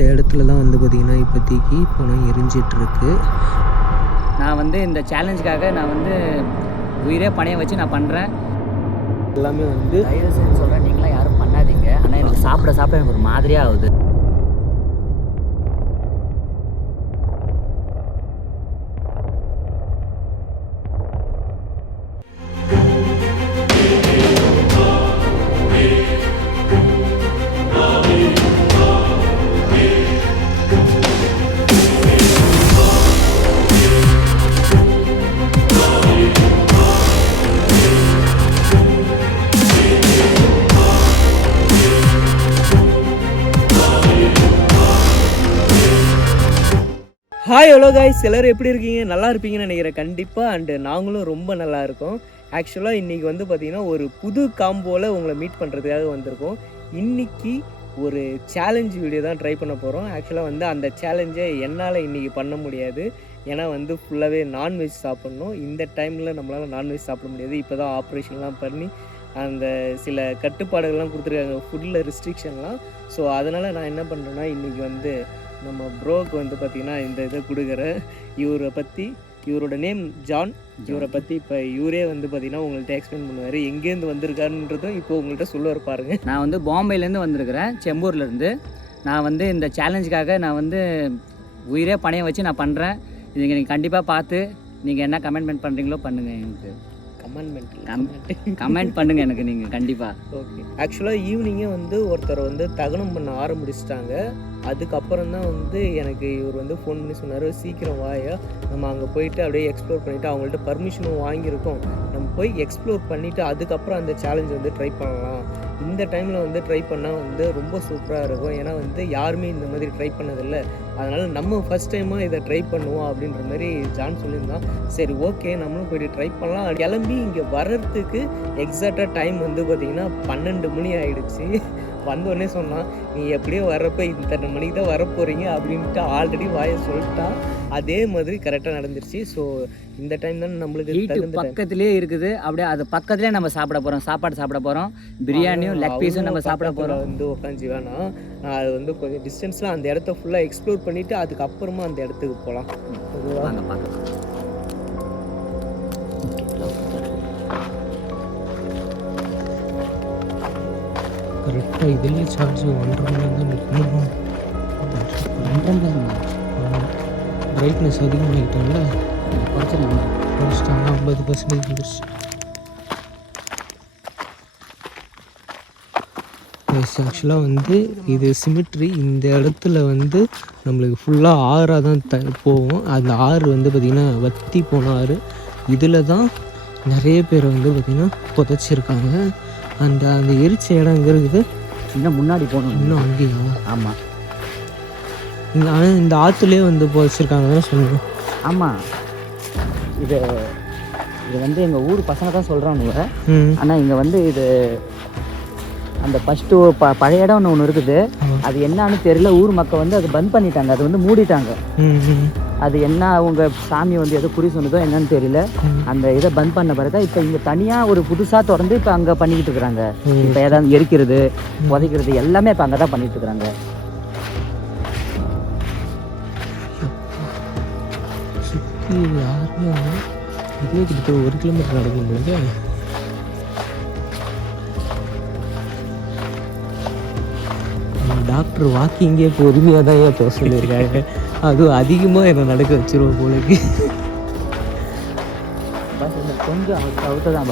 இந்த இடத்துல தான் வந்து பார்த்திங்கன்னா இப்போதைக்கு பணம் எரிஞ்சிட்ருக்கு. நான் வந்து இந்த சேலஞ்சுக்காக நான் வந்து உயிரே பணையம் வச்சு நான் பண்ணுறேன். எல்லாமே வந்து தயவு செஞ்சு சொல்கிறேன், நீங்களாம் யாரும் பண்ணாதீங்க. ஆனால் எனக்கு சாப்பிட எனக்கு ஒரு மாதிரியாக ஆகுது. ஹாய் ஹலோ காய்ஸ், எல்லோரும் எப்படி இருக்கீங்க? நல்லா இருப்பீங்கன்னு நினைக்கிறேன் கண்டிப்பாக. அண்டு நாங்களும் ரொம்ப நல்லா இருக்கோம். ஆக்சுவலாக இன்றைக்கி வந்து பார்த்திங்கன்னா ஒரு புது காம்போவில் உங்களை மீட் பண்ணுறதுக்காக வந்திருக்கோம். இன்றைக்கி ஒரு சேலஞ்ச் வீடியோ தான் ட்ரை பண்ண போகிறோம். ஆக்சுவலாக வந்து அந்த சேலஞ்சை என்னால் இன்றைக்கி பண்ண முடியாது. ஏன்னா வந்து ஃபுல்லாகவே நான்வெஜ் சாப்பிட்ணும். இந்த டைமில் நம்மளால் நான்வெஜ் சாப்பிட முடியாது. இப்போ தான் ஆப்ரேஷன்லாம் பண்ணி அந்த சில கட்டுப்பாடுகள்லாம் கொடுத்துருக்காங்க, ஃபுட்டில் ரெஸ்ட்ரிக்ஷன்லாம். ஸோ அதனால் நான் என்ன பண்ணுறேன்னா இன்றைக்கி வந்து நம்ம ப்ரோக்கு வந்து பார்த்திங்கன்னா இந்த இதை கொடுக்குறேன். இவரோட நேம் ஜான். இவரை பற்றி இப்போ இவரே வந்து பார்த்திங்கன்னா உங்கள்கிட்ட எக்ஸ்பிளைன் பண்ணுவார். எங்கேருந்து வந்திருக்காருன்றதும் இப்போ உங்கள்கிட்ட சொல்லுவார் பாருங்க. நான் வந்து பாம்பேலேருந்து வந்திருக்கிறேன், செம்பூர்லேருந்து. நான் வந்து இந்த சேலஞ்சுக்காக நான் வந்து உயிரே பணையம் வச்சு நான் பண்ணுறேன். இது நீங்கள் கண்டிப்பாக பார்த்து நீங்கள் என்ன கமெண்ட் பண்ணுறீங்களோ பண்ணுங்கள். எனக்கு கமெண்ட் பண்ணுங்கள் எனக்கு நீங்கள் கண்டிப்பாக. ஓகே. ஆக்சுவலாக ஈவினிங்கே வந்து ஒருத்தரை வந்து தகனம் பண்ண ஆரம்பிச்சிட்டாங்க. அதுக்கப்புறம் தான் வந்து எனக்கு இவர் வந்து ஃபோன் பண்ணி சொன்னார், சீக்கிரம் வாயா, நம்ம அங்கே போயிட்டு அப்படியே எக்ஸ்ப்ளோர் பண்ணிவிட்டு அவங்கள்ட்ட பர்மிஷனும் வாங்கியிருக்கோம், நம்ம போய் எக்ஸ்ப்ளோர் பண்ணிவிட்டு அதுக்கப்புறம் அந்த சேலஞ்ச் வந்து ட்ரை பண்ணலாம். இந்த டைமில் வந்து ட்ரை பண்ணால் வந்து ரொம்ப சூப்பராக இருக்கும். ஏன்னா வந்து யாருமே இந்த மாதிரி ட்ரை பண்ணதில்லை. அதனால் நம்ம ஃபஸ்ட் டைமாக இதை ட்ரை பண்ணுவோம் அப்படின்ற மாதிரி ஜான் சொல்லியிருந்தான். சரி ஓகே, நம்மளும் போய்ட்டு ட்ரை பண்ணலாம். கிளம்பி இங்கே வர்றதுக்கு எக்ஸாக்டாக டைம் வந்து பார்த்திங்கன்னா 12 மணி ஆகிடுச்சு. வந்தோடனே சொன்னான், நீ எப்படியோ வர்றப்ப இத்தனை மணிக்கு தான் வரப்போகிறீங்க அப்படின்ட்டு ஆல்ரெடி வாயை சொல்லிட்டான். அதே மாதிரி கரெக்டாக நடந்துருச்சு. ஸோ இந்த டைம் தான் நம்மளுக்கு பக்கத்துலேயே இருக்குது. அப்படியே அது பக்கத்துலேயே நம்ம சாப்பிட போகிறோம், சாப்பாடு சாப்பிட போகிறோம். பிரியாணியும் லெக் பீஸும் நம்ம சாப்பிட போகிறோம். வந்து உட்காந்து வேணாம், அது வந்து கொஞ்சம் டிஸ்டன்ஸில் அந்த இடத்த ஃபுல்லாக எக்ஸ்ப்ளோர் பண்ணிவிட்டு அதுக்கப்புறமா அந்த இடத்துக்கு போகலாம். வாங்க பார்க்கலாம். கரெக்டாக இதுலேயே சார்ஜ் 1.5 மணி நேரம் தான் நிற்கணும். பிரைட்னஸ் அதிகமாகிட்டாங்கள, குறைச்சிட்டாங்க. 50% வந்துருச்சு. ஆக்சுவலாக வந்து இது சிமிட்ரி. இந்த இடத்துல வந்து நம்மளுக்கு ஃபுல்லாக ஆறாக தான் போகும். அந்த ஆறு வந்து பார்த்திங்கன்னா வற்றி போன ஆறு. இதில் தான் நிறைய பேர் வந்து பார்த்திங்கன்னா புதைச்சிருக்காங்க. அந்த எரிச்ச இடம் எங்கே இருக்குது? இன்னும் முன்னாடி போகணும். இன்னும் அங்கேயா? ஆமாம். ஆனால் இந்த ஆற்றுலேயே வந்து புதைச்சிருக்காங்க தான் சொல்லணும். ஆமாம். இது வந்து எங்கள் ஊர் பசங்க தான் சொல்கிறானுங்க. ஆனால் இங்கே வந்து இது அந்த ஃபஸ்ட்டு பழைய இடம் ஒன்று இருக்குது. அது என்னான்னு தெரியல. ஊர் மக்கள் வந்து அது பந்த் பண்ணிட்டாங்க, அது வந்து மூடிட்டாங்க. அது என்ன அவங்க சாமி வந்து எதோ குறி சொன்னதோ என்னன்னு தெரியல. அந்த இதை பந்த் பண்ண பிறகு இப்போ இங்கே தனியாக ஒரு புதுசாக திறந்து இப்போ அங்கே பண்ணிக்கிட்டு இருக்கிறாங்க. இப்போ ஏதாவது எரிக்கிறது, புதைக்கிறது எல்லாமே இப்போ அங்கே தான் பண்ணிட்டு இருக்கிறாங்க. சுற்றி யாருமே இதே கிட்ட 1 கிலோமீட்டர் நடக்கும்போது டாக்டர் வாக்கிங்கே பொறுமையாக தான் ஏன் போக சொல்லியிருக்காங்க. அதுவும் அதிகமாக என்னை நடக்க வச்சுருவோம் போலக்கு. கொஞ்சம் அவுத்த தான்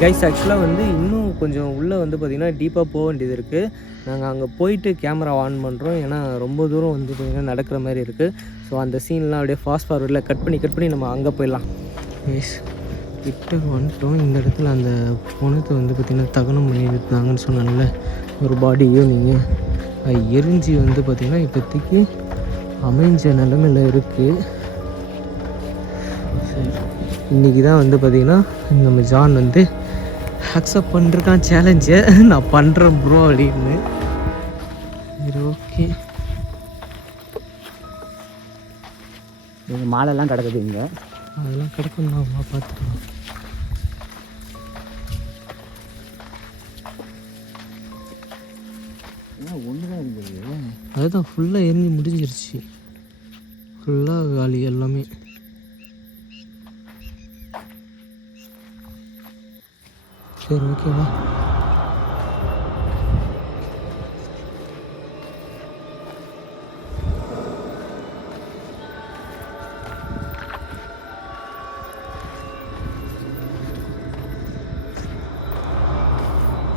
கைஸ். ஆக்சுவலாக வந்து இன்னும் கொஞ்சம் உள்ளே வந்து பார்த்திங்கன்னா டீப்பாக போக வேண்டியது இருக்குது. நாங்கள் அங்கே போயிட்டு கேமரா ஆன் பண்ணுறோம். ஏன்னா ரொம்ப தூரம் வந்து பார்த்திங்கன்னா நடக்கிற மாதிரி இருக்குது. ஸோ அந்த சீன்லாம் அப்படியே ஃபாஸ்ட் ஃபார்வர்டில் கட் பண்ணி நம்ம அங்கே போயிடலாம். கைஸ் கிட்ட வந்துட்டோம். இந்த இடத்துல அந்த பொணத்தை வந்து பார்த்திங்கன்னா தகனம் பண்ணி இருந்தாங்கன்னு சொன்னாங்கல்ல, ஒரு பாடியும் நீங்கள் எரிஞ்சு வந்து பார்த்திங்கன்னா இப்போதைக்கு அமைஞ்ச நிலமையில் இருக்குது. சரி, இன்றைக்கி தான் வந்து பார்த்திங்கன்னா நம்ம ஜான் வந்து அக்செப்ட் பண்ணிருக்கான் சேலஞ்சை. நான் பண்ணுறேன் ப்ரோ அப்படின்னு. சரி ஓகே. மாலைலாம் கிடக்குது இங்கே. அதெல்லாம் கிடக்கும் தான் பார்த்துக்கலாம். ஒன்று தான் இருக்குது. அதுதான் ஃபுல்லாக எரிஞ்சு முடிஞ்சிருச்சு, ஃபுல்லாக காலி எல்லாமே. சரி ஓகேவா.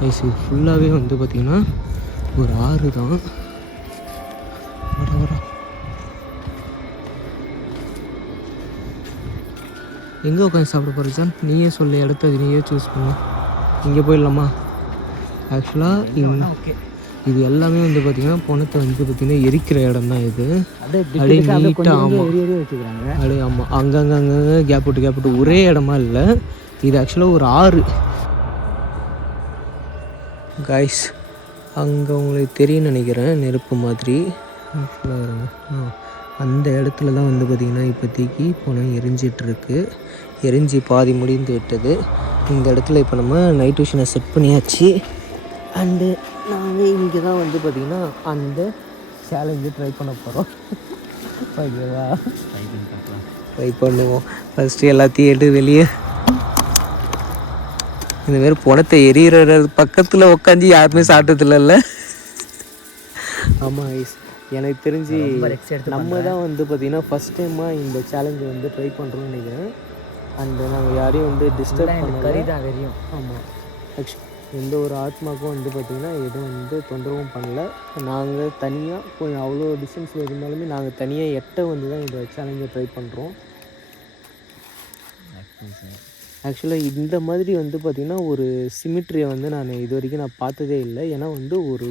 ஐஸ் இது ஃபுல்லாகவே வந்து பார்த்திங்கன்னா ஒரு ஆறு தான். வர எங்கே உட்காந்து சாப்பிட போகிற ஜான்? நீயே சொல்லு இடத்த, நீயே சூஸ் பண்ணு. இங்கே போயிடலாமா? ஆக்சுவலாக ஓகே, இது எல்லாமே வந்து பார்த்திங்கன்னா பொணத்தை வந்து பார்த்திங்கன்னா எரிக்கிற இடம் தான் இது. அப்படியே நீட்டாக, ஆமாம் வச்சுக்கிறாங்க. அப்படியே ஆமாம், அங்கங்கே கேப் விட்டு ஒரே இடமா இல்லை. இது ஆக்சுவலாக ஒரு ஆறு காய்ஸ். அங்கே உங்களுக்கு தெரியும்னு நினைக்கிறேன், நெருப்பு மாதிரி. அந்த இடத்துல தான் வந்து பார்த்திங்கன்னா இப்போதைக்கு பணம் எரிஞ்சிட்ருக்கு. எரிஞ்சு பாதி முடிந்து விட்டது. இந்த இடத்துல இப்போ நம்ம நைட் விஷனை செட் பண்ணியாச்சு. அண்டு நாங்கள் இங்கே தான் வந்து பார்த்திங்கன்னா அந்த சேலஞ்சு ட்ரை பண்ண போகிறோம். ஓகேவா, ட்ரை பண்ணுவோம். ஃபஸ்ட்டு எல்லாத்தையும் எடுத்து வெளியே இந்தமாரி பணத்தை எரியிற பக்கத்தில் உட்காந்து யாருமே சாப்பிட்டதில்ல. ஆமாம் ஐஸ், எனக்கு தெரிஞ்சு நம்ம தான் வந்து பார்த்திங்கன்னா ஃபஸ்ட் டைமாக இந்த சேலஞ்சை வந்து ட்ரை பண்ணுறோம்னு நினைக்கிறேன். அண்டு நாங்கள் யாரையும் வந்து டிஸ்டர்ப் பண்ண கறி தான் வெறியும். ஆமாம், ஆக்சுவலி எந்த ஒரு ஆத்மாவுக்கும் வந்து பார்த்திங்கன்னா எதுவும் வந்து தொந்தரவும் பண்ணல. நாங்கள் தனியாக கொஞ்சம் அவ்வளோ டிஸ்டன்ஸில் இருந்தாலுமே நாங்கள் தனியாக எட்ட வந்து தான் இந்த சேலஞ்சை ட்ரை பண்ணுறோம். ஆக்சுவலாக இந்த மாதிரி வந்து பார்த்திங்கன்னா ஒரு சிமிட்ரியை வந்து நான் இது வரைக்கும் நான் பார்த்ததே இல்லை. ஏன்னா வந்து ஒரு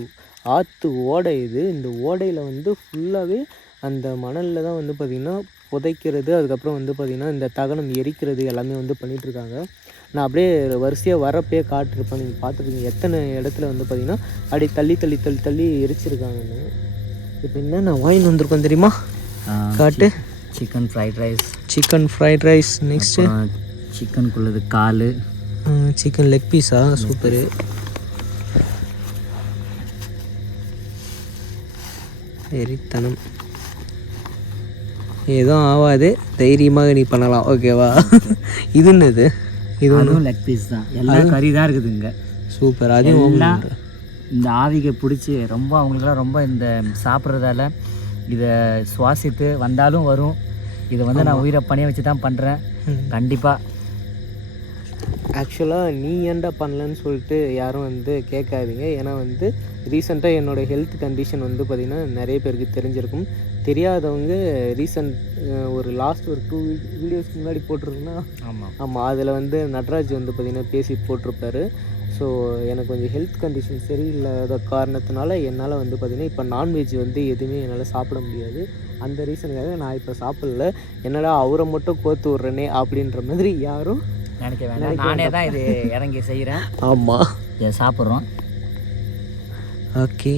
ஆற்று ஓடை இது. இந்த ஓடையில் வந்து ஃபுல்லாகவே அந்த மணலில் தான் வந்து பார்த்திங்கன்னா புதைக்கிறது, அதுக்கப்புறம் வந்து பார்த்திங்கன்னா இந்த தகனம் எரிக்கிறது எல்லாமே வந்து பண்ணிகிட்ருக்காங்க. நான் அப்படியே வரிசையாக வரப்பே காட்டிருப்பேன், நீங்கள் பார்த்துருக்கீங்க எத்தனை இடத்துல வந்து பார்த்திங்கன்னா அப்படியே தள்ளி தள்ளி தள்ளி தள்ளி எரிச்சிருக்காங்கன்னு. இப்போ என்ன நான் வாங்கிட்டு வந்திருக்கோம் தெரியுமா? காட்டு. Chicken fried rice. நெக்ஸ்ட்டு சிக்கனுக்குள்ளது கால், சிக்கன் லெக் பீஸா, சூப்பரு. வெறித்தனம் எதுவும் ஆகாது, தைரியமாக நீ பண்ணலாம். ஓகேவா? இது என்னது? இது ஒன்றும் லெக் பீஸ் தான், எல்லாம் கறி தான் இருக்குதுங்க. சூப்பர். அதுவும் இந்த ஆவிகை பிடிச்சி ரொம்ப அவங்களுக்குலாம் ரொம்ப இந்த சாப்பிட்றதால இதை சுவாசித்து வந்தாலும் வரும். இதை வந்து நான் உயிரை பணியை வச்சு தான் பண்ணுறேன் கண்டிப்பாக. ஆக்சுவலாக நீ ஏன்டா பண்ணலன்னு சொல்லிட்டு யாரும் வந்து கேட்காதீங்க. ஏன்னா வந்து ரீசெண்டாக என்னோடய ஹெல்த் கண்டிஷன் வந்து பார்த்திங்கன்னா நிறைய பேருக்கு தெரிஞ்சிருக்கும். தெரியாதவங்க ரீசெண்ட் ஒரு லாஸ்ட் ஒரு 2 வீடியோஸ்க்கு முன்னாடி போட்டிருக்குன்னா, ஆமாம் அதில் வந்து நட்ராஜ் வந்து பார்த்திங்கன்னா பேசி போட்டிருப்பாரு. ஸோ எனக்கு கொஞ்சம் ஹெல்த் கண்டிஷன் சரியில்லாத காரணத்தினால என்னால் வந்து பார்த்திங்கன்னா இப்போ நான்வெஜ் வந்து எதுவுமே என்னால் சாப்பிட முடியாது. அந்த ரீசனுக்காக நான் இப்போ சாப்பிடல. என்னடா அவரை மட்டும் கோத்து விட்றேனே அப்படின்ற மாதிரி யாரும் நினைக்க வேண்டாம், நானே தான் இது இறங்கி செய்கிறேன். ஆமாம், இதை சாப்பிட்றோம். ஓகே.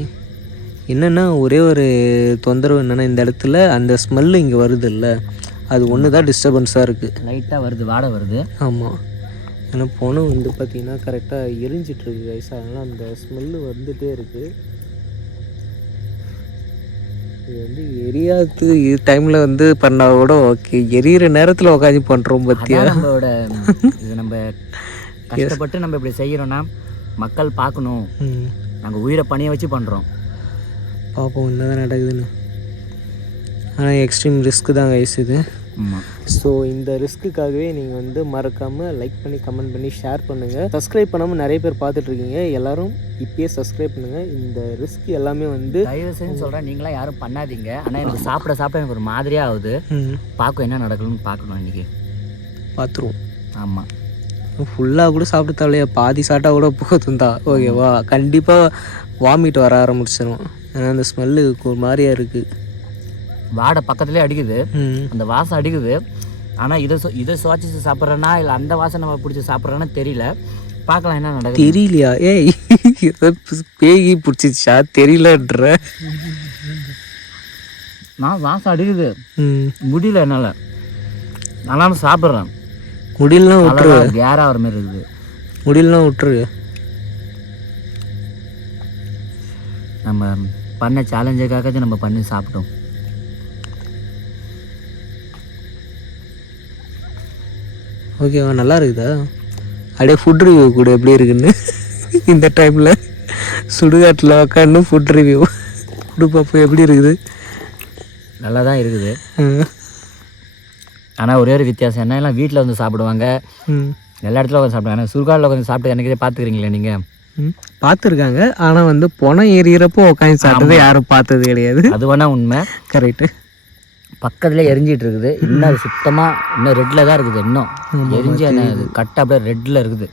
என்னென்னா ஒரே ஒரு தொந்தரவு என்னென்னா, இந்த இடத்துல அந்த ஸ்மெல்லு இங்கே வருது இல்லை, அது ஒன்று தான் டிஸ்டர்பன்ஸாக இருக்குது. லைட்டாக வருது, வாடை வருது. ஆமாம், ஏன்னா பணம் வந்து பார்த்திங்கன்னா கரெக்டாக எரிஞ்சிட்ருக்கு கைஸ், அதனால் அந்த ஸ்மெல்லு வந்துகிட்டே இருக்குது. இது வந்து எரியாது டைமில் வந்து பண்ணால் கூட ஓகே, எரியிற நேரத்தில் உட்காந்து பண்ணுறோம் பற்றியா. நம்மளோட இது நம்ம கஷ்டப்பட்டு நம்ம இப்படி செய்கிறோன்னா மக்கள் பார்க்கணும், நாங்கள் உயிரை பணியை வச்சு பண்ணுறோம். பார்ப்போம் என்ன தான் நடக்குதுன்னு. ஆனால் எக்ஸ்ட்ரீம் ரிஸ்க்கு தான் கைஸ் இது. ஸோ இந்த ரிஸ்க்குக்காகவே நீங்கள் வந்து மறக்காமல் லைக் பண்ணி கமெண்ட் பண்ணி ஷேர் பண்ணுங்கள். சப்ஸ்கிரைப் பண்ணாமல் நிறைய பேர் பார்த்துட்ருக்கீங்க, எல்லோரும் இப்போயே சப்ஸ்கிரைப் பண்ணுங்கள். இந்த ரிஸ்க் எல்லாமே வந்து தயவு செஞ்சு சொல்கிறேன், நீங்களாம் யாரும் பண்ணாதீங்க. ஆனால் எனக்கு சாப்பிட எனக்கு ஒரு மாதிரியாக ஆகுது. பார்க்கும் என்ன நடக்கணும்னு பார்க்கணும், இன்றைக்கி பார்த்துருவோம். ஆமாம், ஃபுல்லாக கூட சாப்பிட்டு தேவையா, பாதி சாப்பிட்டா கூட போதும் தான். ஓகேவா? கண்டிப்பாக வாமிட் வர ஆரம்பிச்சிடும். ஏன்னா அந்த ஸ்மெல்லு ஒரு மாதிரியாக இருக்குது, வாடை பக்கத்துலேயே அடிக்குது, அந்த வாசம் அடிக்குது. ஆனால் இதை சுவாச்சிச்சு சாப்பிட்றேன்னா இல்லை அந்த வாசம் நம்ம பிடிச்சி சாப்பிட்றேன்னா தெரியல. பார்க்கலாம் என்ன நடக்குது. தெரியலையா? ஏய் பேகி பிடிச்சிச்சா தெரியலன்ற. நான் வாசம் அடிக்குது, முடியல என்னால். நானும் சாப்பிட்றேன், முடியலாம் விட்டுரு, கேராக வர மாதிரி இருக்குது. முடியலாம் விட்டுரு. நம்ம பண்ண சேலஞ்சுக்காக நம்ம பண்ணி சாப்பிட்டோம். ஓகேவா, நல்லா இருக்குதா? அப்படியே ஃபுட் ரிவ்யூ கூட எப்படி இருக்குன்னு இந்த டைமில் சுடுகாட்டில் உக்காந்து ஃபுட் ரிவ்யூ கொடுப்பப்போ எப்படி இருக்குது? நல்லா தான் இருக்குது. ஆனால் ஒரே ஒரு வித்தியாசம் என்ன, எல்லாம் வீட்டில் வந்து சாப்பிடுவாங்க, எல்லா இடத்துல உட்காந்து சாப்பிடுவாங்க. ஆனால் சுடுகாட்டில் உட்காந்து சாப்பிட்டு எனக்கே பார்த்துக்கிறீங்களே நீங்கள்? பார்த்துருக்காங்க, ஆனால் வந்து பணம் ஏறிகிறப்போ உட்காந்து சாப்பிட்டது யாரும் பார்த்தது கிடையாது. அது வேணால் உண்மை, கரெக்டு. பக்கத்தில் எரிஞ்சிட்டு இருக்குது, இன்னும் அது சுத்தமாக இன்னும் ரெட்டில் தான் இருக்குது, இன்னும் எரிஞ்சு அது கட்டை அப்படியே ரெட்டில் இருக்குது.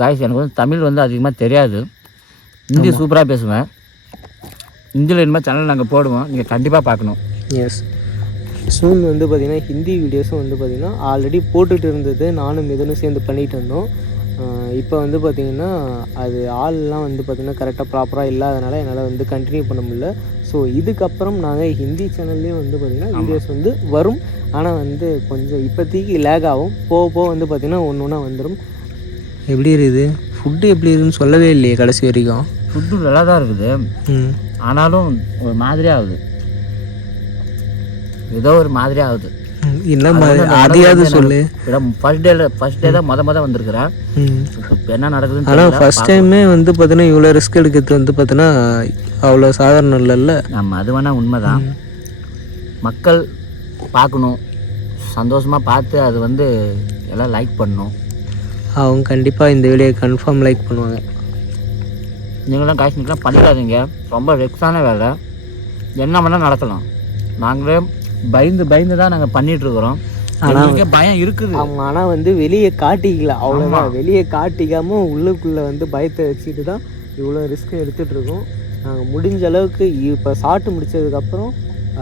காய்ஸ், எனக்கு வந்து தமிழ் வந்து அதிகமாக தெரியாது, ஹிந்தி சூப்பராக பேசுவேன். ஹிந்தியில் இனிமேல் சேனல் நாங்கள் போடுவோம், நீங்கள் கண்டிப்பாக பார்க்கணும். எஸ், சூன் வந்து பார்த்திங்கன்னா ஹிந்தி வீடியோஸும் வந்து பார்த்திங்கன்னா ஆல்ரெடி போட்டுட்டு இருந்தது, நானும் மிதனும் சேர்ந்து பண்ணிகிட்டு இருந்தோம். இப்போ வந்து பார்த்திங்கன்னா அது ஆள்லாம் வந்து பார்த்திங்கன்னா கரெக்டாக ப்ராப்பராக இல்லாதனால என்னால் வந்து கண்டினியூ பண்ண முடியல. ஸோ இதுக்கப்புறம் நாங்கள் ஹிந்தி சேனல்லேயும் வந்து பார்த்திங்கன்னா வீடியோஸ் வந்து வரும், ஆனால் வந்து கொஞ்சம் இப்போதைக்கு லேக் ஆகும், போக போக வந்து பார்த்திங்கன்னா ஒன்று ஒன்றா வந்துடும். எப்படி இருக்குது ஃபுட்டு, எப்படி இருக்குதுன்னு சொல்லவே இல்லையே கடைசி வரைக்கும். ஃபுட்டு நல்லா தான் இருக்குது, ஆனாலும் ஒரு மாதிரியாக ஆகுது, ஏதோ ஒரு மாதிரியாக ஆகுது. என்ன மாதிரி அதையாவது சொல்லு. ஃபர்ஸ்ட் டே தான் மொத வந்திருக்கிறேன், இப்போ என்ன நடக்குதுன்னு. ஆனால் ஃபர்ஸ்ட் டைமே வந்து பார்த்தீங்கன்னா இவ்வளோ ரிஸ்க் எடுக்கிறது வந்து பார்த்தீங்கன்னா அவ்வளோ சாதாரணம் இல்லைல்ல. நம்ம அது வேணால் உண்மைதான், மக்கள் பார்க்கணும், சந்தோஷமாக பார்த்து அது வந்து எல்லாம் லைக் பண்ணணும். அவங்க கண்டிப்பாக இந்த வீடியோ கன்ஃபார்ம் லைக் பண்ணுவாங்க. நீங்களாம் காய்ச்சிக்கலாம் பண்ணிடாதீங்க, ரொம்ப ரிஸ்க்கான வேலை, என்ன வேணால் நடக்கலாம். நாங்களே பயந்து தான் நாங்கள் பண்ணிகிட்ருக்குறோம், ஆனால் பயம் இருக்குது. அவங்க ஆனால் வந்து வெளியே காட்டிக்கல, அவ்வளோதான். வெளியே காட்டிக்காமல் உள்ளுக்குள்ளே வந்து பயத்தை வச்சுட்டு தான் இவ்வளோ ரிஸ்க் எடுத்துகிட்ருக்கோம். நாங்கள் முடிஞ்ச அளவுக்கு இப்போ சாப்பிட்டு முடித்ததுக்கப்புறம்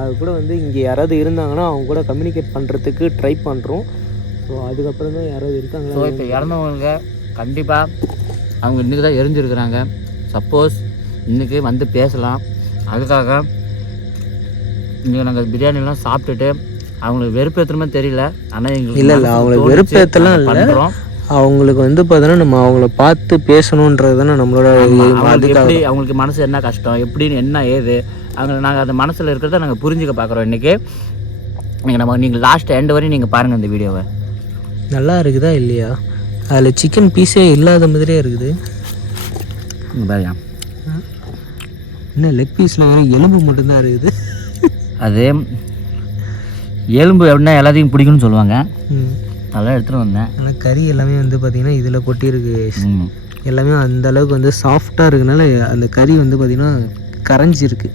அது கூட வந்து இங்கே யாராவது இருந்தாங்கன்னா அவங்க கூட கம்யூனிகேட் பண்ணுறதுக்கு ட்ரை பண்ணுறோம். ஸோ அதுக்கப்புறம் தான் யாராவது இருக்காங்களா. ஸோ இப்போ இறந்தவங்க கண்டிப்பாக அவங்க இன்றைக்கி தான் எரிஞ்சிருக்கிறாங்க, சப்போஸ் இன்றைக்கி வந்து பேசலாம். அதுக்காக இங்கே நாங்கள் பிரியாணிலாம் சாப்பிட்டுட்டு அவங்களுக்கு வெறுப்பேற்றுமே தெரியல, ஆனால் எங்களுக்கு இல்லை அவங்களுக்கு வெறுப்பேற்றலாம் இல்லை, அவங்களுக்கு வந்து பார்த்தோன்னா நம்ம அவங்கள பார்த்து பேசணுன்றது தானே நம்மளோட. எப்படி அவங்களுக்கு மனசு என்ன கஷ்டம், எப்படின்னு என்ன ஏது, அவங்க நாங்கள் அந்த மனசில் இருக்கிறத நாங்கள் புரிஞ்சுக்க பார்க்குறோம் இன்றைக்கி. நீங்கள் லாஸ்ட் எண்ட் வரையும் நீங்கள் பாருங்கள் இந்த வீடியோவை. நல்லா இருக்குதா இல்லையா? அதில் சிக்கன் பீஸே இல்லாத மாதிரியே இருக்குது. பாருங்க, இன்னும் லெக் பீஸில் வெறும் எலும்பு மட்டும்தான் இருக்குது. அது எலும்பு எப்படின்னா எல்லாத்தையும் பிடிக்கும்னு சொல்லுவாங்க, அதெல்லாம் எடுத்துகிட்டு வந்தேன். ஆனால் கறி எல்லாமே வந்து பார்த்திங்கன்னா இதில் கொட்டியிருக்கு, எல்லாமே அந்த அளவுக்கு வந்து சாஃப்டாக இருக்குனால அந்த கறி வந்து பார்த்திங்கன்னா கரைஞ்சிருக்கு.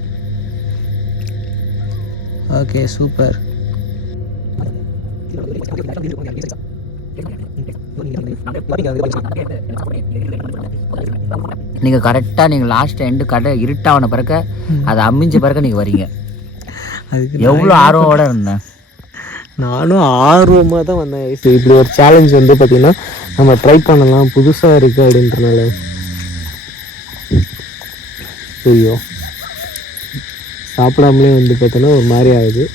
Okay, super. நீங்கள் கரெக்டாக நீங்கள் லாஸ்ட் எண்டு கடை இருட்டான பிறகு அதை அம்மிஞ்ச பிறகு நீங்கள் வரீங்க. அதுக்கு எவ்வளோ ஆர்வமோட இருந்தேன், நானும் ஆர்வமாக தான் வந்தேன். இப்படி ஒரு சேலஞ்ச் வந்து பார்த்திங்கன்னா நம்ம ட்ரை பண்ணலாம், புதுசாக இருக்குது அப்படின்றனால. ஐயோ, சாப்பிடாமலே வந்து பார்த்தோன்னா ஒரு மாதிரி ஆகுது.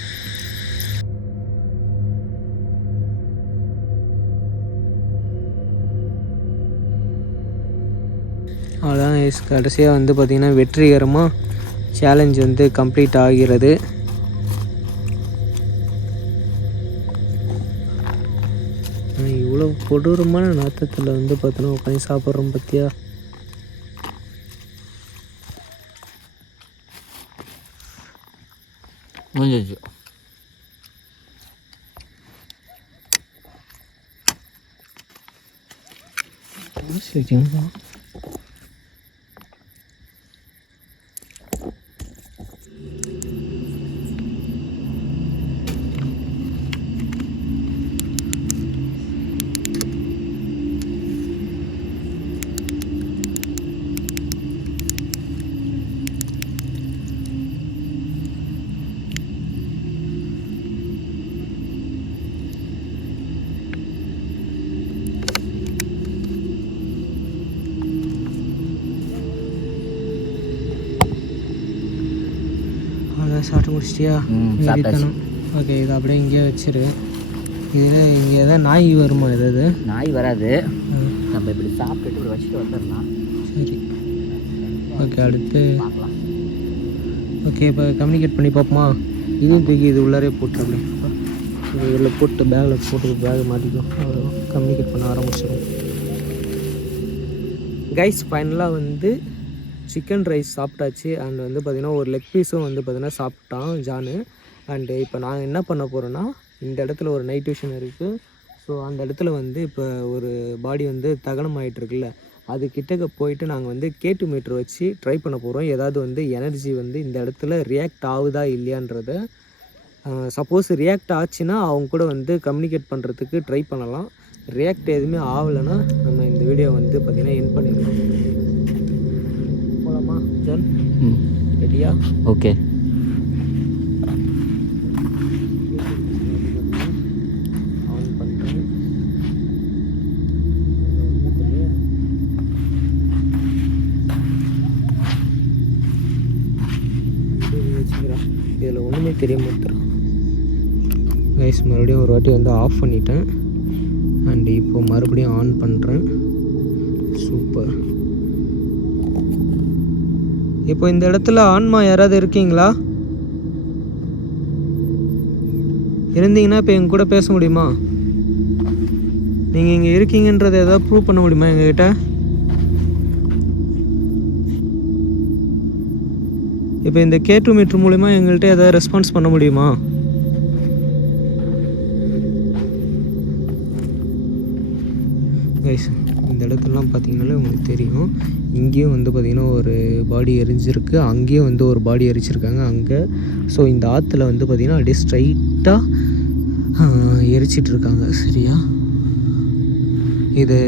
அவ்வளோதான், கடைசியாக வந்து பார்த்திங்கன்னா வெற்றிகரமாக சேலஞ்ச் வந்து கம்ப்ளீட் ஆகிறது. இவ்வளோ கொடூரமான நாற்றத்தில் வந்து பார்த்தோன்னா உட்காந்து சாப்பிட்றோம் பார்த்தியா. முடிஞ்சிச்சு. சரிங்களா, சாப்பிட்டு முடிச்சிட்டியா? ஓகே, இது அப்படியே இங்கேயே வச்சிரு. இதில் இங்கே எதாவது நாய் வருமா? ஏதாவது நாய் வராது, நம்ம இப்படி சாப்பிட்டுட்டு இப்படி வச்சுட்டு வந்துடலாம். சரி, ஓகே அடுத்து பார்க்கலாம். ஓகே இப்போ கம்யூனிகேட் பண்ணி பார்ப்போமா? இதுவும் தூக்கி இது உள்ளாரே போட்டுருங்க. இதில் போட்டு பேக்கில் போட்டு பேக் மாட்டிக்கும். கம்யூனிகேட் பண்ண ஆரம்பிச்சிடும். கைஸ் ஃபைனலாக வந்து சிக்கன் ரைஸ் சாப்பிட்டாச்சு. அண்ட் வந்து பார்த்திங்கன்னா ஒரு லெக் பீஸும் வந்து பார்த்திங்கன்னா சாப்பிட்டான் ஜானு. அண்டு இப்போ நாங்கள் என்ன பண்ண போகிறோன்னா, இந்த இடத்துல ஒரு நைட் விஷன் இருக்குது. ஸோ அந்த இடத்துல வந்து இப்போ ஒரு பாடி வந்து தகனம் ஆகிட்டுருக்குல்ல, அது கிட்டக்க போயிட்டு நாங்கள் வந்து K2 மீட்டர் வச்சு ட்ரை பண்ண போகிறோம். ஏதாவது வந்து எனர்ஜி வந்து இந்த இடத்துல ரியாக்ட் ஆகுதா இல்லையான்றத. சப்போஸ் ரியாக்ட் ஆச்சுன்னா அவங்க கூட வந்து கம்யூனிகேட் பண்ணுறதுக்கு ட்ரை பண்ணலாம். ரியாக்ட் எதுவுமே ஆகலைன்னா நம்ம இந்த வீடியோ வந்து பார்த்திங்கன்னா எண்ட் பண்ணிடலாம். போகலாமா ஜான்? ரெடியா? ஓகே. ஆன் பண்ணுறேன். வச்சுக்கிறேன். இதில் ஒன்றுமே தெரிய மாட்டேறான். கைஸ் மறுபடியும் ஒரு வாட்டி வந்து ஆஃப் பண்ணிட்டேன். அண்டு இப்போ மறுபடியும் ஆன் பண்ணுறேன். சூப்பர். இப்போ இந்த இடத்துல ஆன்மா யாராவது இருக்கீங்களா? இருந்தீங்கன்னா இப்போ எங்க கூட பேச முடியுமா? நீங்கள் இங்கே இருக்கீங்கன்றதை ஏதாவது ப்ரூவ் பண்ண முடியுமா எங்ககிட்ட? இப்போ இந்த K2 மீட்டர் மூலிமா எங்கள்கிட்ட ஏதாவது ரெஸ்பான்ஸ் பண்ண முடியுமா? கைஸ் இந்த இடத்துலலாம் பார்த்தீங்கன்னாலே உங்களுக்கு தெரியும். இங்கேயும் வந்து பார்த்திங்கன்னா ஒரு பாடி எரிஞ்சிருக்கு, அங்கேயும் வந்து ஒரு பாடி எரிச்சிருக்காங்க அங்கே. ஸோ இந்த ஆற்றுல வந்து பார்த்திங்கன்னா அப்படியே ஸ்ட்ரைட்டாக எரிச்சிட்ருக்காங்க. சரியா? இது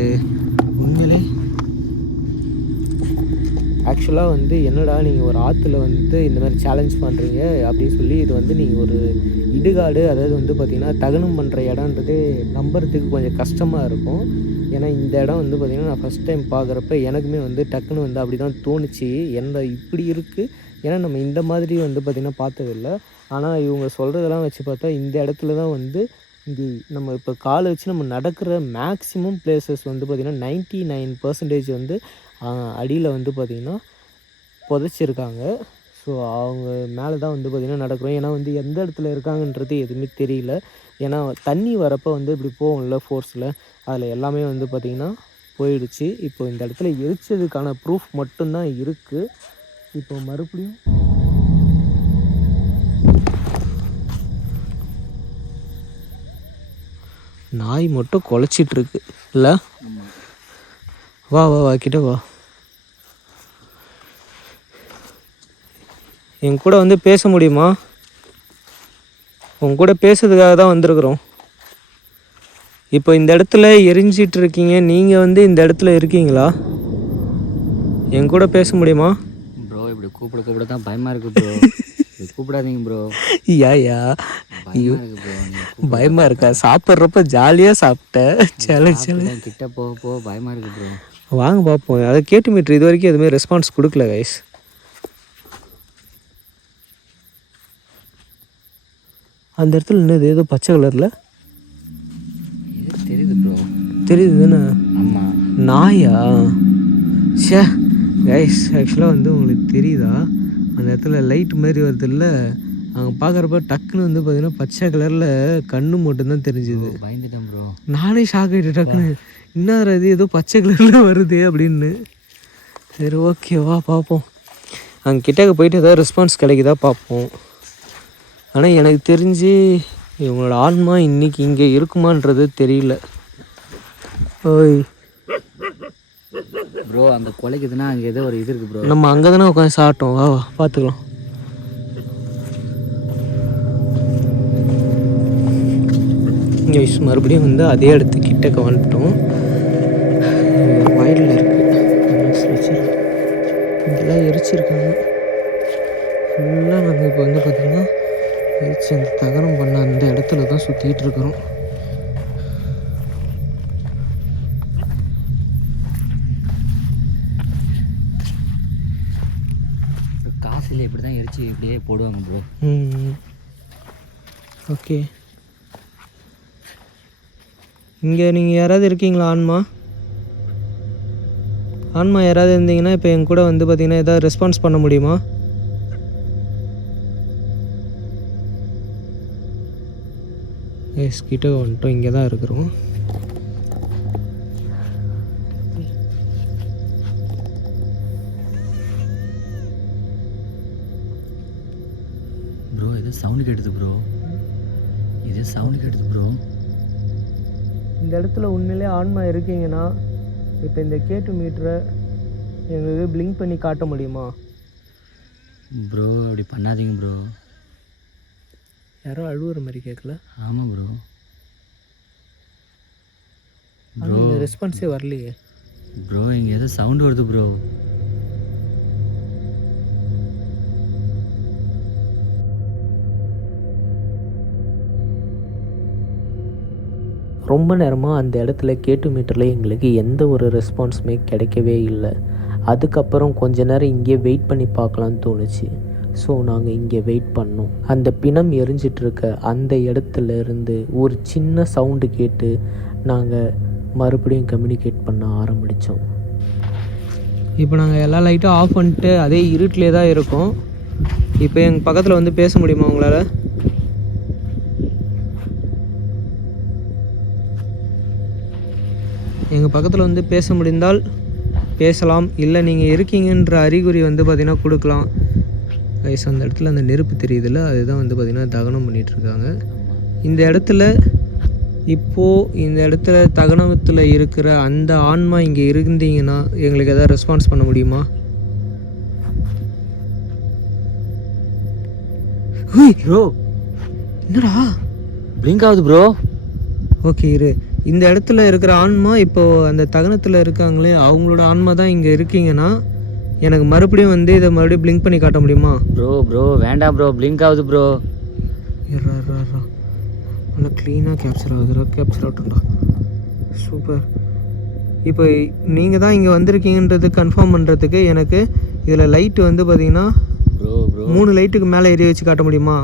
உண்மையிலே ஆக்சுவலாக வந்து என்னடா நீங்கள் ஒரு ஆற்றுல வந்து இந்த மாதிரி சேலஞ்ச் பண்ணுறீங்க அப்படின்னு சொல்லி, இது வந்து நீங்கள் ஒரு இடுகாடு, அதாவது வந்து பார்த்திங்கன்னா தகனம் பண்ணுற இடம்ன்றது நம்புறதுக்கு கொஞ்சம் கஷ்டமாக இருக்கும். ஏன்னா இந்த இடம் வந்து பார்த்திங்கன்னா நான் ஃபஸ்ட் டைம் பார்க்குறப்ப எனக்குமே வந்து டக்குன்னு வந்து அப்படி தான் தோணுச்சு. என்ன இப்படி இருக்குது? ஏன்னா நம்ம இந்த மாதிரி வந்து பார்த்திங்கன்னா பார்த்ததில்ல. ஆனால் இவங்க சொல்கிறதெல்லாம் வச்சு பார்த்தா இந்த இடத்துல தான் வந்து இங்கே நம்ம இப்போ காலை வச்சு நம்ம நடக்கிற மேக்ஸிமம் பிளேசஸ் வந்து பார்த்திங்கன்னா 99% வந்து அடியில் வந்து பார்த்திங்கன்னா புதைச்சிருக்காங்க. ஸோ அவங்க மேலே தான் வந்து பார்த்திங்கன்னா நடக்கிறோம். ஏன்னா வந்து எந்த இடத்துல இருக்காங்கன்றது எதுவுமே தெரியல. ஏன்னா தண்ணி வரப்போ வந்து இப்படி போகும்ல ஃபோர்ஸில், அதில் எல்லாமே வந்து பார்த்திங்கன்னா போயிடுச்சு. இப்போ இந்த இடத்துல எரிச்சதுக்கான ப்ரூஃப் மட்டும்தான் இருக்குது. இப்போ மறுபடியும் நாய் மட்டும் குலைச்சிட்ருக்கு இல்லை? வா வா வா கிட்ட வா. என் கூட வந்து பேச முடியுமா? உங்க கூட பேசுறதுக்காக தான் வந்திருக்குறோம். இப்போ இந்த இடத்துல எரிஞ்சிட்டு இருக்கீங்க, நீங்கள் வந்து இந்த இடத்துல இருக்கீங்களா? என் கூட பேச முடியுமா? ப்ரோ இப்படி கூப்பிட தான் பயமாக இருக்குது ப்ரோ. கூப்பிடாதீங்க ப்ரோ. யா பயமாக இருக்குது ப்ரோ. பயமாக இருக்கா? சாப்பிட்றப்ப ஜாலியாக சாப்பிட்டேன். சேலஞ்ச் கிட்ட போக பயமாக இருக்குது ப்ரோ. வாங்க பார்ப்போம். அதை K2 மீட்டர் இது வரைக்கும் எதுவுமே ரெஸ்பான்ஸ் கொடுக்கல கைஸ். அந்த இடத்துல இன்னது ஏதோ பச்சை கலரில் தெரியுது ப்ரோ. தெரியுது தானே? ஆமாம். நாயா? ஷே கைஸ் ஆக்சுவலாக வந்து உங்களுக்கு தெரியுதா? அந்த இடத்துல லைட் மாரி வருது இல்லை, அங்கே பார்க்குறப்ப டக்குன்னு வந்து பார்த்தீங்கன்னா பச்சை கலரில் கண்ணு மட்டும்தான் தெரிஞ்சுது. பயந்துட்டேன் ப்ரோ. நானே ஷாக் ஆகிட்டேன் டக்குன்னு. என்ன இது ஏதோ பச்சை கலரில் வருது அப்படின்னு. சரி ஓகேவா பார்ப்போம். அங்கே கிட்டக்க போயிட்டு ஏதாவது ரெஸ்பான்ஸ் கிடைக்குதா பார்ப்போம். ஆனால் எனக்கு தெரிஞ்சு இவங்களோட ஆன்மா இன்றைக்கி இங்கே இருக்குமான்றது தெரியல. ஓய் ப்ரோ அந்த கொலைக்குதுன்னா அங்கே ஏதோ ஒரு இது இருக்குது ப்ரோ. நம்ம அங்கே தானே உட்காந்து சாப்பிட்டோம். வா வா பார்த்துக்கலாம். இங்கே மறுபடியும் வந்து அதே இடத்துக்கு கிட்டக்க வந்துட்டோம். வயலில் இருக்குது, இதெல்லாம் எரிச்சிருக்காங்க ஃபுல்லாக. நாங்கள் இப்போ வந்து பார்த்திங்கன்னா எரிச்சு அந்த தகனம் பண்ண அந்த இடத்துல தான் சுற்றிட்டு இருக்கிறோம். காசில் இப்படி தான் எரிச்சு இப்படியே போடுவாங்க ப்ரோ. ஓகே. இங்கே நீங்கள் யாராவது இருக்கீங்களா ஆன்மா? ஆன்மா யாராவது இருந்தீங்கன்னா இப்போ என் கூட வந்து பார்த்தீங்கன்னா ஏதாவது ரெஸ்பான்ஸ் பண்ண முடியுமா? கிட்ட வந்துட்டோம், இங்கே தான் இருக்கிறோம். ப்ரோ ஏதோ சவுண்டு கேட்டுது ப்ரோ, இதே சவுண்டு கேட்டுது ப்ரோ. இந்த இடத்துல உண்மையிலே ஆன்மா இருக்கீங்கன்னா இப்போ இந்த கேட்டு மீட்டரை எங்களுக்கு பிளிங்க் பண்ணி காட்ட முடியுமா? ப்ரோ அப்படி பண்ணாதீங்க ப்ரோ. யாரோ அழுவுற மாதிரி கேட்கல. ஆமாம் ப்ரோ. ப்ரோ இந்த ரெஸ்பான்ஸே வரலையே ப்ரோ. இங்கே ஏதோ சவுண்டு வருது ப்ரோ. ரொம்ப நேரமாக அந்த இடத்துல கேட்டு மீட்டரில் எங்களுக்கு எந்த ஒரு ரெஸ்பான்ஸுமே கிடைக்கவே இல்லை. அதுக்கப்புறம் கொஞ்ச நேரம் இங்கே வெயிட் பண்ணி பார்க்கலான்னு தோணுச்சு. ஸோ நாங்கள் இங்கே வெயிட் பண்ணோம். அந்த பிணம் எரிஞ்சிட்ருக்க அந்த இடத்துல இருந்து ஒரு சின்ன சவுண்டு கேட்டு நாங்கள் மறுபடியும் கம்யூனிகேட் பண்ண ஆரம்பித்தோம். இப்போ நாங்கள் எல்லா லைட்டும் ஆஃப் பண்ணிட்டு அதே இருட்டிலே தான் இருக்கோம். இப்போ எங்கள் பக்கத்தில் வந்து பேச முடியுமா உங்களால்? எங்கள் பக்கத்தில் வந்து பேச முடிந்தால் பேசலாம், இல்லை நீங்கள் இருக்கீங்கன்ற அறிகுறி வந்து பார்த்திங்கன்னா கொடுக்கலாம். கைஸ் அந்த இடத்துல அந்த நெருப்பு தெரியுதுல்ல, அதுதான் வந்து பார்த்திங்கன்னா தகனம் பண்ணிகிட்ருக்காங்க. இந்த இடத்துல இப்போது இந்த இடத்துல தகனத்தில் இருக்கிற அந்த ஆன்மா இங்கே இருந்தீங்கன்னா எங்களுக்கு எதாவது ரெஸ்பான்ஸ் பண்ண முடியுமா? ப்ரோ என்னடா பிளிங்க் ஆகுது ப்ரோ. ஓகே இரு. இந்த இடத்துல இருக்கிற ஆன்மா இப்போது அந்த தகனத்தில் இருக்காங்களே அவங்களோட ஆன்மா தான் இங்கே இருக்கீங்கன்னா எனக்கு மறுபடியும் வந்து இதை மறுபடியும் பிளிங்க் பண்ணி காட்ட முடியுமா? ப்ரோ வேண்டாம் ப்ரோ, பிளிங்க் ஆகுது ப்ரோ. நல்லா க்ளீனாக கேப்சர் ஆகுதுரா, கேப்சர் ஆகட்டும்டா. சூப்பர். இப்போ நீங்கள் தான் இங்கே வந்திருக்கீங்கன்றது கன்ஃபார்ம் பண்ணுறதுக்கு எனக்கு இதில் லைட்டு வந்து பார்த்தீங்கன்னா 3 லைட்டுக்கு மேலே எரிய வச்சு காட்ட முடியுமா?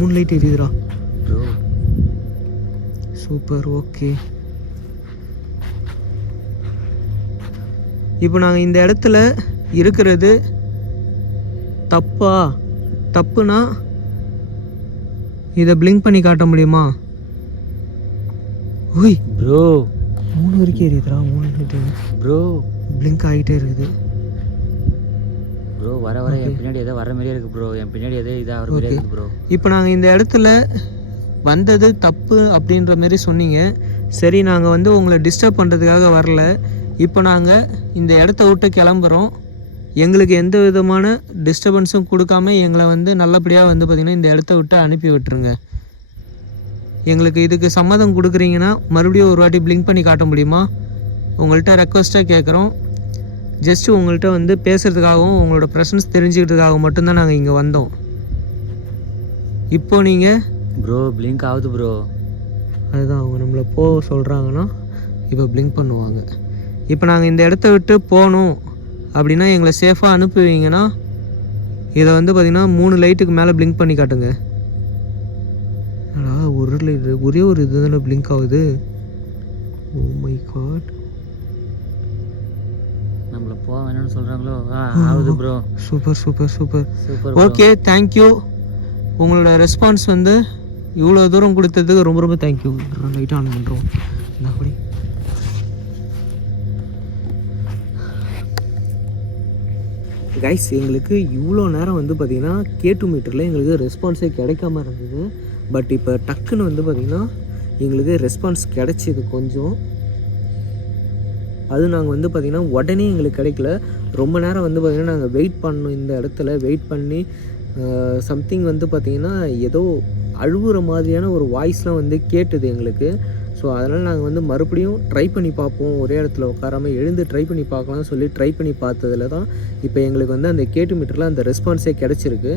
3 லைட் எரியுதுடா. சூப்பர். ஓகே, இப்போ நாங்கள் இந்த இடத்துல இருக்கிறது தப்புனா இதை பிளிங்க் பண்ணி காட்ட முடியுமா? ஓய் ப்ரோ 3 வரைக்கும் எரியுதுடா. 3 லைட் ப்ரோ பிளிங்க் ஆகிட்டே இருக்குது ப்ரோ. வர என் பின்னாடி ஏதோ வர மாதிரியே இருக்குது ப்ரோ. என் பின்னாடி ஏதோ இதாக வர மாதிரியே இருக்குது ப்ரோ. இப்போ நாங்கள் இந்த இடத்துல வந்தது தப்பு அப்படின்ற மாதிரி சொன்னீங்க. சரி, நாங்கள் வந்து உங்களை டிஸ்டர்ப் பண்ணுறதுக்காக வரல. இப்போ நாங்கள் இந்த இடத்த விட்டு கிளம்புறோம். எங்களுக்கு எந்த விதமான டிஸ்டர்பன்ஸும் கொடுக்காம எங்களை வந்து நல்லபடியாக வந்து பார்த்திங்கன்னா இந்த இடத்த விட்டு அனுப்பி விட்டுருங்க. எங்களுக்கு இதுக்கு சம்மதம் கொடுக்குறீங்கன்னா மறுபடியும் ஒரு வாட்டி பிளிங்க் பண்ணி காட்ட முடியுமா? உங்கள்கிட்ட ரெக்வஸ்ட்டாக கேட்குறோம். ஜஸ்ட்டு உங்கள்கிட்ட வந்து பேசுகிறதுக்காகவும் உங்களோட ப்ரெசன்ஸ் தெரிஞ்சுக்கிறதுக்காக மட்டும்தான் நாங்கள் இங்கே வந்தோம். இப்போ நீங்கள் ப்ரோ பிளிங்க் ஆகுது ப்ரோ. அதுதான் அவங்க நம்மளை சொல்கிறாங்கன்னா இப்போ பிளிங்க் பண்ணுவாங்க. இப்போ நாங்கள் இந்த இடத்த விட்டு போகணும் அப்படின்னா எங்களை சேஃபாக அனுப்புவீங்கன்னா இதை வந்து பார்த்திங்கன்னா 3 லைட்டுக்கு மேலே பிளிங்க் பண்ணி காட்டுங்க. ஒரே ஒரு இது தானே பிளிங்க் ஆகுது. Oh my god. நம்மள போக வேணும்னு சொல்கிறாங்களோ? ஆகுது ப்ரோ. சூப்பர். Okay, thank you. உங்களோட ரெஸ்பான்ஸ் வந்து இவ்வளோ தூரம் கொடுத்ததுக்கு ரொம்ப தேங்க்யூ. லைட்டாக ஆன் பண்ணுறோம். அப்படி கைஸ், எங்களுக்கு இவ்வளோ நேரம் வந்து பார்த்திங்கன்னா கேட்டு மீட்டரில் எங்களுக்கு ரெஸ்பான்ஸே கிடைக்காம இருந்தது. பட் இப்போ டக்குன்னு வந்து பார்த்திங்கன்னா எங்களுக்கு ரெஸ்பான்ஸ் கிடைச்சிது கொஞ்சம். அது நாங்கள் வந்து பார்த்திங்கன்னா உடனே எங்களுக்கு கிடைக்கல. ரொம்ப நேரம் வந்து பார்த்திங்கன்னா நாங்கள் வெயிட் பண்ணோம். இந்த இடத்துல வெயிட் பண்ணி சம்திங் வந்து பார்த்திங்கன்னா ஏதோ அழுகுற மாதிரியான ஒரு வாய்ஸ்லாம் வந்து கேட்டுது எங்களுக்கு. ஸோ அதனால் நாங்கள் வந்து மறுபடியும் ட்ரை பண்ணி பார்ப்போம், ஒரே இடத்துல உட்காராமல் எழுந்து ட்ரை பண்ணி பார்க்கலாம்னு சொல்லி ட்ரை பண்ணி பார்த்ததில் தான் இப்போ எங்களுக்கு வந்து அந்த கேட்டு மீட்டரில் அந்த ரெஸ்பான்ஸே கிடச்சிருக்கு.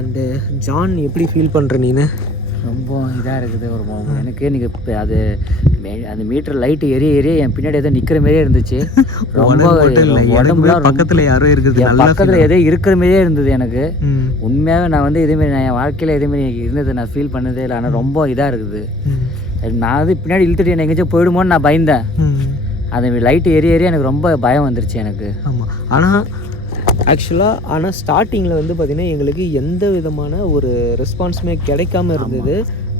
அண்டு ஜான், எப்படி ஃபீல் பண்ணுற நீனு? ரொம்ப இதாக இருக்குது ஒரு எனக்கு. நீங்கள் இப்போ அது அந்த மீட்டர் லைட்டு எரிய என் பின்னாடி எதோ நிற்கிற மாதிரியே இருந்துச்சு. ரொம்ப உடம்புலாம் பக்கத்தில் யாரும் இருக்குது, பக்கத்தில் எதோ இருக்கிற மாதிரியே இருந்தது எனக்கு. உண்மையாகவே நான் வந்து இதேமாரி நான் என் வாழ்க்கையில் இதேமாரி இருந்தது நான் ஃபீல் பண்ணதே இல்லை. ஆனால் ரொம்ப இதாக இருக்குது. நான் அது பின்னாடி இழுத்துட்டு என்ன எங்கேயாச்சும் போயிடுமோன்னு நான் பயந்தேன். அது லைட்டு ஏறி எனக்கு ரொம்ப பயம் வந்துருச்சு எனக்கு. ஆமாம். ஆனால் ஸ்டார்டிங்கில் வந்து பார்த்திங்கன்னா எங்களுக்கு எந்த விதமான ஒரு ரெஸ்பான்ஸுமே கிடைக்காம இருந்தது.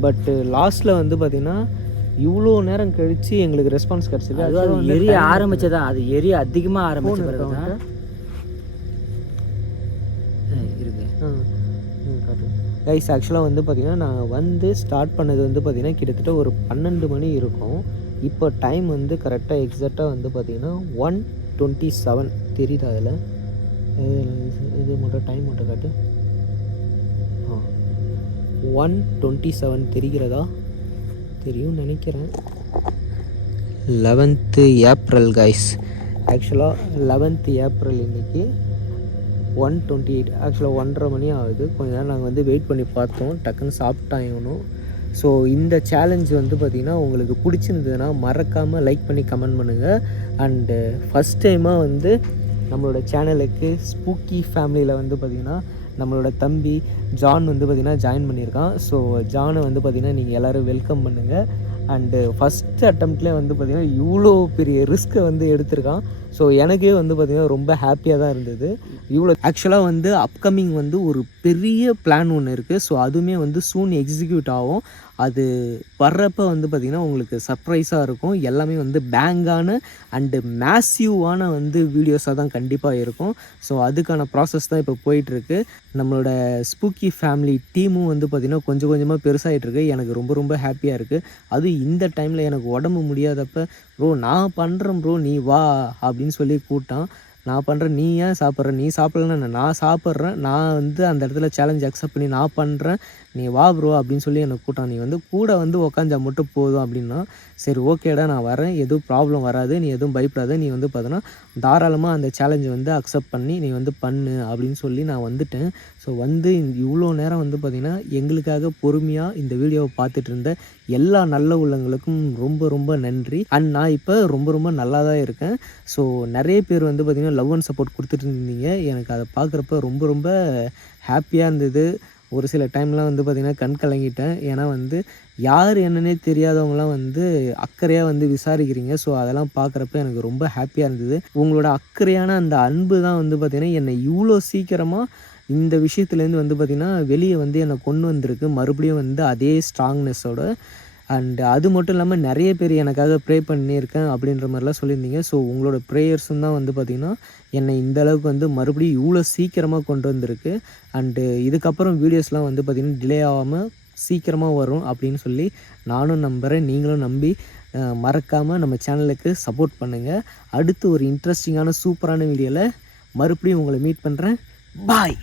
பட்டு லாஸ்ட்டில் வந்து பார்த்திங்கன்னா இவ்வளோ நேரம் கழித்து எங்களுக்கு ரெஸ்பான்ஸ் கிடச்சிது. அது எரிய ஆரம்பிச்சதா, அது எரிய அதிகமாக ஆரம்பிச்ச பிறகு தான் கைஸ் ஆக்சுவலாக வந்து பார்த்திங்கன்னா நான் வந்து ஸ்டார்ட் பண்ணது வந்து பார்த்திங்கன்னா கிட்டத்தட்ட ஒரு 12 மணி இருக்கும். இப்போ டைம் வந்து கரெக்டாக எக்ஸாக்டாக வந்து பார்த்திங்கன்னா 1:27 தெரியுதா அதில்? இது மட்டும் டைம் மட்டும் காட்டு. 1:27 தெரிகிறதா? தெரியும் நினைக்கிறேன். 11th April guys. ஆக்சுவலாக 11th ஏப்ரல் இன்றைக்கி 1:28. ஆக்சுவலாக 1:30 மணி ஆகுது. கொஞ்ச நேரம் நாங்கள் வந்து வெயிட் பண்ணி பார்த்தோம், டக்குன்னு சாப்பிட்டாங்கணும். ஸோ இந்த சேலஞ்ச் வந்து பார்த்திங்கன்னா உங்களுக்கு பிடிச்சிருந்ததுன்னா மறக்காமல் லைக் பண்ணி கமெண்ட் பண்ணுங்கள். அண்டு ஃபஸ்ட் டைமாக வந்து நம்மளோட சேனலுக்கு ஸ்பூக்கி ஃபேமிலியில் வந்து பார்த்திங்கன்னா நம்மளோட தம்பி ஜான் வந்து பார்த்திங்கன்னா ஜாயின் பண்ணியிருக்கான். ஸோ ஜானை வந்து பார்த்திங்கன்னா நீங்கள் எல்லோரும் வெல்கம் பண்ணுங்கள். அண்டு ஃபஸ்ட் அட்டம்ப்ட்லேயே வந்து பார்த்திங்கன்னா இவ்வளோ பெரிய ரிஸ்க்கை வந்து எடுத்திருக்கான். ஸோ எனக்கே வந்து பார்த்திங்கன்னா ரொம்ப ஹாப்பியாக தான் இருந்தது. இவ்வளோ ஆக்சுவலாக வந்து அப்கமிங் வந்து ஒரு பெரிய பிளான் ஒன்று இருக்குது. ஸோ அதுவுமே வந்து சூன் எக்ஸிக்யூட் ஆகும். அது வர்றப்போ வந்து பார்த்திங்கன்னா உங்களுக்கு சர்ப்ரைஸாக இருக்கும். எல்லாமே வந்து பேங்கான அண்டு மேசிவான வந்து வீடியோஸாக தான் கண்டிப்பாக இருக்கும். ஸோ அதுக்கான ப்ராசஸ் தான் இப்போ போயிட்டுருக்கு. நம்மளோட ஸ்பூக்கி ஃபேமிலி டீமும் வந்து பார்த்திங்கன்னா கொஞ்சம் கொஞ்சமாக பெருசாகிட்ருக்கு. எனக்கு ரொம்ப ரொம்ப ஹாப்பியாக இருக்குது. அதுவும் இந்த டைமில் எனக்கு உடம்பு முடியாதப்போ ப்ரோ நான் பண்ணுறேன் ப்ரோ நீ வா அப்படின்னு சொல்லி கூப்பிட்டான். நான் பண்ணுறேன், நீ ஏன் சாப்பிட்ற, நீ சாப்பிட்லன்னா நான் சாப்பிட்றேன், நான் வந்து அந்த இடத்துல சேலஞ்ச் அக்செப்ட் பண்ணி நான் பண்ணுறேன், நீ வா ப்ரோ அப்படின்னு சொல்லி எனக்கு கூட்டான். நீ வந்து கூட வந்து உக்காந்தா மட்டும் போதும் அப்படின்னா சரி ஓகேடா நான் வரேன், எதுவும் ப்ராப்ளம் வராது, நீ எதுவும் பயப்படாத, நீ வந்து பார்த்தோன்னா தாராளமாக அந்த சேலஞ்சை வந்து அக்செப்ட் பண்ணி நீ வந்து பண்ணு அப்படின்னு சொல்லி நான் வந்துட்டேன். ஸோ வந்து இவ்வளோ நேரம் வந்து பார்த்திங்கன்னா எங்களுக்காக பொறுமையாக இந்த வீடியோவை பார்த்துட்டு இருந்த எல்லா நல்ல உள்ளங்களுக்கும் ரொம்ப ரொம்ப நன்றி. அண்ட் நான் இப்போ ரொம்ப ரொம்ப நல்லா தான் இருக்கேன். ஸோ நிறைய பேர் வந்து பார்த்திங்கன்னா லவ் அண்ட் சப்போர்ட் கொடுத்துட்டு இருந்தீங்க. எனக்கு அதை பார்க்குறப்ப ரொம்ப ரொம்ப ஹாப்பியாக இருந்தது. ஒரு சில டைம்லாம் வந்து பார்த்திங்கன்னா கண் கலங்கிட்டேன். ஏன்னா வந்து யார் என்னன்னே தெரியாதவங்களாம் வந்து அக்கறையாக வந்து விசாரிக்கிறீங்க. ஸோ அதெல்லாம் பார்க்குறப்ப எனக்கு ரொம்ப ஹாப்பியாக இருந்தது. உங்களோட அக்கறையான அந்த அன்பு தான் வந்து பார்த்திங்கன்னா என்னை இவ்வளோ சீக்கிரமாக இந்த விஷயத்துலேருந்து வந்து பார்த்திங்கன்னா வெளியே வந்து என்னை கொண்டு வந்திருக்கு. மறுபடியும் வந்து அதே ஸ்ட்ராங்னஸோட. அண்டு அது மட்டும் இல்லாமல் நிறைய பேர் எனக்காக ப்ரே பண்ணியிருக்கேன் அப்படின்ற மாதிரிலாம் சொல்லியிருந்தீங்க. ஸோ உங்களோட ப்ரேயர்ஸும் தான் வந்து பார்த்திங்கன்னா என்னை இந்த அளவுக்கு வந்து மறுபடியும் இவ்வளோ சீக்கிரமாக கொண்டு வந்திருக்கு. அண்டு இதுக்கப்புறம் வீடியோஸ்லாம் வந்து பார்த்திங்கன்னா டிலே ஆகாமல் சீக்கிரமாக வரும் அப்படின்னு சொல்லி நானும் நம்புகிறேன். நீங்களும் நம்பி மறக்காமல் நம்ம சேனலுக்கு சப்போர்ட் பண்ணுங்கள். அடுத்து ஒரு இன்ட்ரெஸ்டிங்கான சூப்பரான வீடியோவில் மறுபடியும் உங்களை மீட் பண்ணுறேன். பாய்.